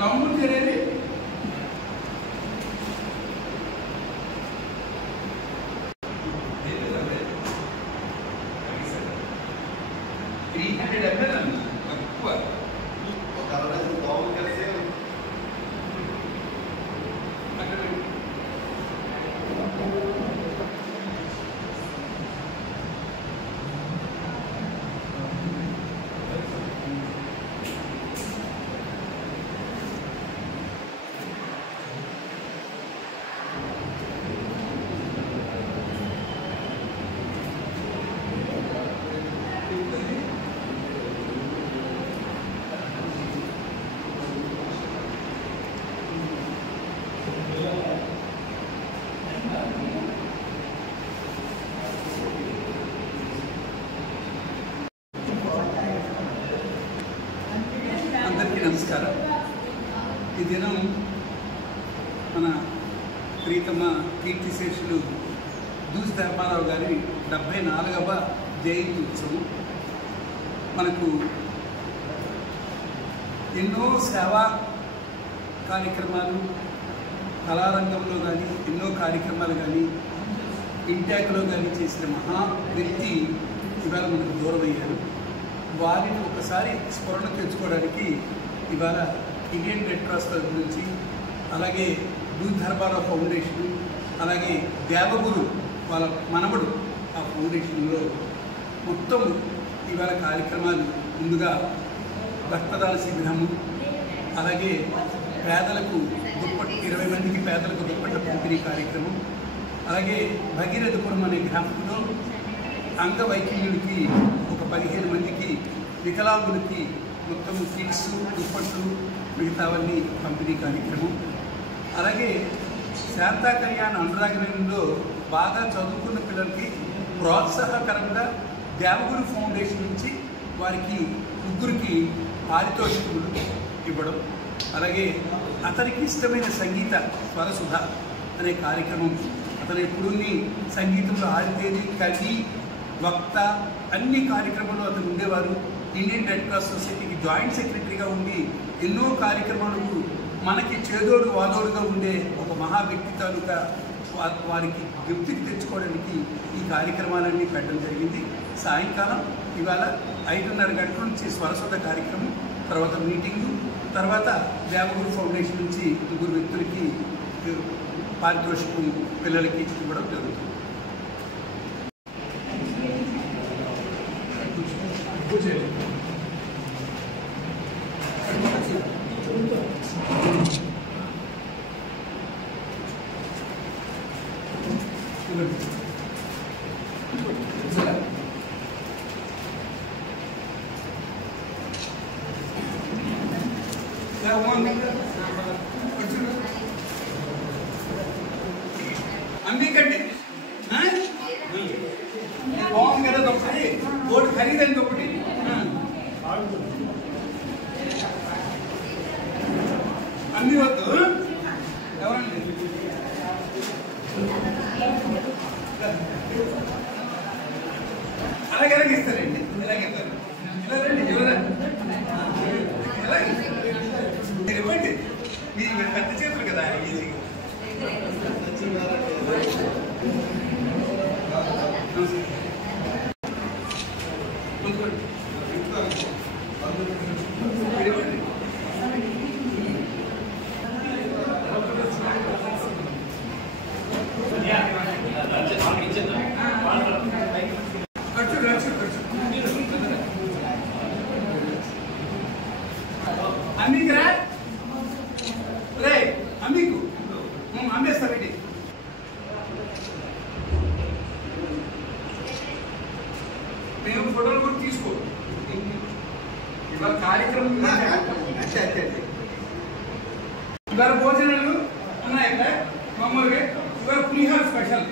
తమ్ముడు చేరేది అందరికీ నమస్కారం. ఈ దినం మన ప్రీతమ కీర్తిశేషులు దూసి ధర్మారావు గారి 74వ జయంతి ఉత్సవం. మనకు ఎన్నో సేవా కార్యక్రమాలు, కళారంగంలో కానీ ఎన్నో కార్యక్రమాలు కానీ ఇంటాక్లో కానీ చేసిన మహా వ్యక్తి ఇవాళ మనకు దూరం అయ్యారు. వారిని ఒకసారి స్మరణ తెచ్చుకోవడానికి ఇవాళ ఇండియన్ రెడ్ క్రాస్ తరఫు నుంచి, అలాగే దూసి ధర్మారావు ఫౌండేషన్, అలాగే దేవగురు వాళ్ళ మనవడు ఆ ఫౌండేషన్లో మొత్తం ఇవాళ కార్యక్రమాలు, ముందుగా రక్తదాన శిబిరము, అలాగే పేదలకు దుప్పటి 20 మందికి పేదలకు దుప్పట్ల పంపిణీ కార్యక్రమం, అలాగే భగీరథపురం అనే గ్రామంలో అంగవైకల్యులకి ఒక 15 మందికి, వికలాంగులకి మొత్తం కిట్స్, దుప్పట్లు, మిగతావన్నీ పంపిణీ కార్యక్రమం, అలాగే శాంతా కళ్యాణ్ అనురాగనంలో బాగా చదువుకున్న పిల్లలకి ప్రోత్సాహకరంగా దేవగురు ఫౌండేషన్ నుంచి వారికి 3కి పారితోషికములు ఇవ్వడం, అలాగే అతనికి ఇష్టమైన సంగీత స్వరసుధ అనే కార్యక్రమం. అతను ఎప్పుడూ సంగీతంలో ఆడితేది, కవి, వక్త, అన్ని కార్యక్రమాల్లో అతను ఉండేవారు. ఇండియన్ రెడ్ క్రాస్ సొసైటీకి జాయింట్ సెక్రటరీగా ఉండి ఎన్నో కార్యక్రమాలకు మనకి చేదోడు వాదోడుగా ఉండే ఒక మహా వ్యక్తి తాలూకా వారికి గుర్తికి తెచ్చుకోవడానికి ఈ కార్యక్రమాలన్నీ పెట్టడం జరిగింది. సాయంకాలం ఇవాళ 5:30 గంటల నుంచి స్వరసుధ కార్యక్రమం, తర్వాత మీటింగు, తర్వాత దేవగురు ఫౌండేషన్ నుంచి 3 వ్యక్తులకి పారితోషికం పిల్లలకి ఇవ్వడం జరుగుతుంది. అంబీకండి బాగుంది కదా ఒకటి, ఒకటి ఖరీదండి ఒకటి. అన్ని వద్దు ఎవరండి, అలాగే ఇస్తారండి, ఇలాగిస్తారు, ఇలా రండి, మీరు ఇవ్వండి, మీరు పెద్ద చేతులు కదా ఈజీగా. అమ్మీకరా రే, అమ్మీకు అమ్మేస్తా పెట్టి మేము ఫోటోలు కూడా తీసుకో. ఇవాళ కార్యక్రమం ఇవాళ భోజనాలు ఉన్నాయి ఇక్కడ మామూలుగా. ఇవాళ పులిహార స్పెషల్.